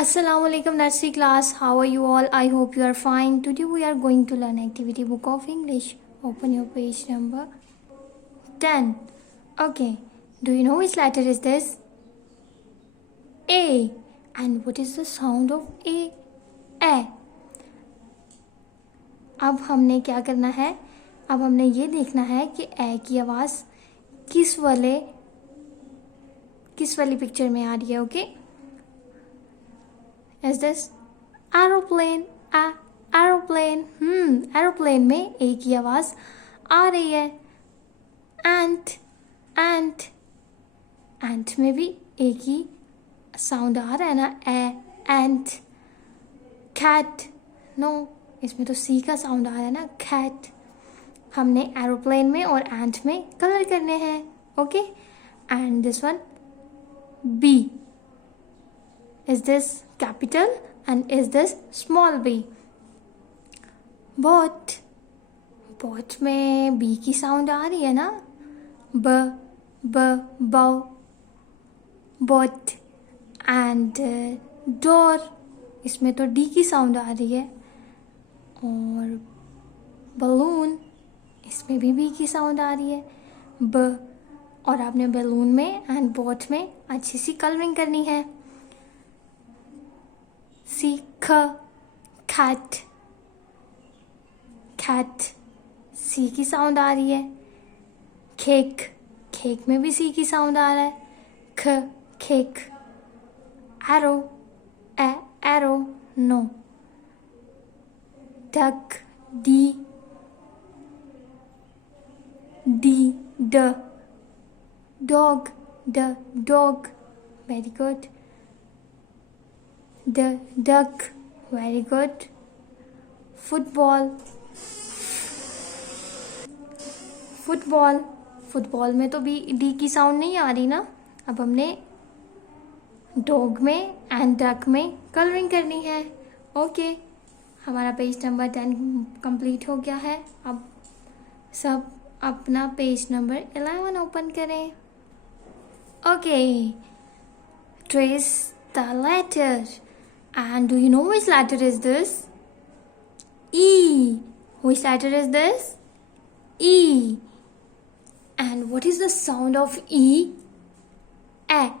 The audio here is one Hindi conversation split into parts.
Assalamu alaikum nursery class. How are you all? I hope you are fine. Today we are going to learn activity book of English. Open your page number 10. Okay. Do you know which letter is this? A. And what is the sound of A? A. अब हमने क्या करना है? अब हमने ये देखना है कि ए की आवाज़ किस वाली पिक्चर में आ रही है. Okay, Is this aeroplane? Aeroplane. Aeroplane में ए की आवाज़ आ रही है. Ant में भी ए की साउंड आ रहा है ना. ant. Cat. No, इसमें तो सी का साउंड आ रहा है ना. Cat. हमने एरोप्लेन में और एंट में कलर करने हैं. Okay, and this one B. Is this capital and is this small b? Boat में b की साउंड आ रही है ना. bow. Boat. And door, इसमें तो d की साउंड आ रही है. और balloon, इसमें भी b की साउंड आ रही है. और आपने balloon में एंड boat में अच्छी सी कलरिंग करनी है. cat. सी की साउंड आ रही है. केक में भी सी की साउंड आ रहा है. Cake. arrow. No. duck. dog. Very good. duck. Very good. Football में तो डी की साउंड नहीं आ रही ना. अब हमने डॉग में एंड डक में कलरिंग करनी है. ओके, हमारा पेज नंबर 10 कंप्लीट हो गया है. अब सब अपना पेज नंबर 11 ओपन करें. Okay, trace the letter. And do you know which letter is this? E. Which letter is this? E. And what is the sound of E? A.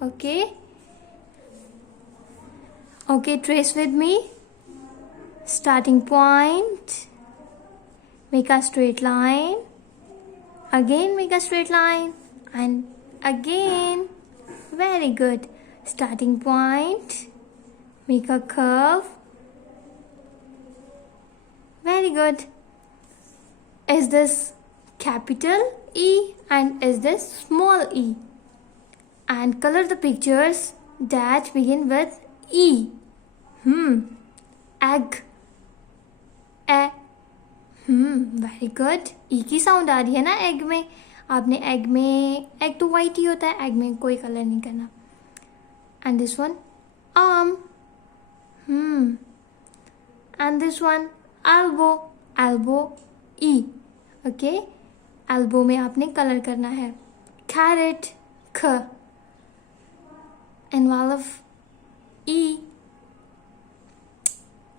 Okay. Okay, trace with me. Starting point. Make a straight line. Again make a straight line. And again. Very good. Starting point. Make a curve. Very good. Is this capital E and is this small e? And color the pictures that begin with E. Egg. Very good. E की साउंड आ रही है ना एग में. आपने एग तो वाइट ही होता है. एग में कोई कलर नहीं करना. And this one arm. And this one elbow E. Okay, elbow में आपने कलर करना है. कैरेट ख. Involve E.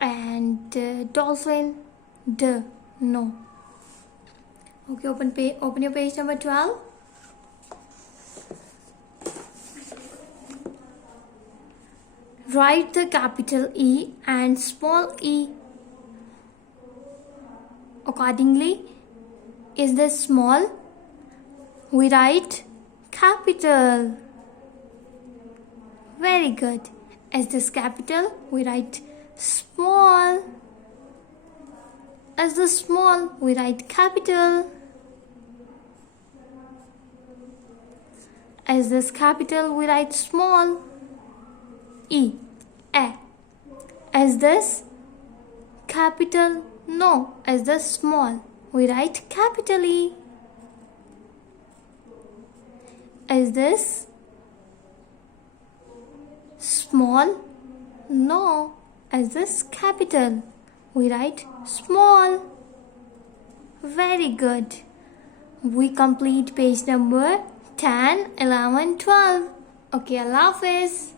एंड डॉल्फिन ड. No. Okay, open your page number 12. Write the capital E and small e accordingly. Is this small? We write capital. Very good. Is this capital? We write small. As the small, we write capital. As this capital, we write small. E. A. As this capital, no. As the small, we write capital E. As this small, no. As this capital, we write small. Very good. We complete page number 10, 11, 12. Okay, अल्लाह हाफिज़।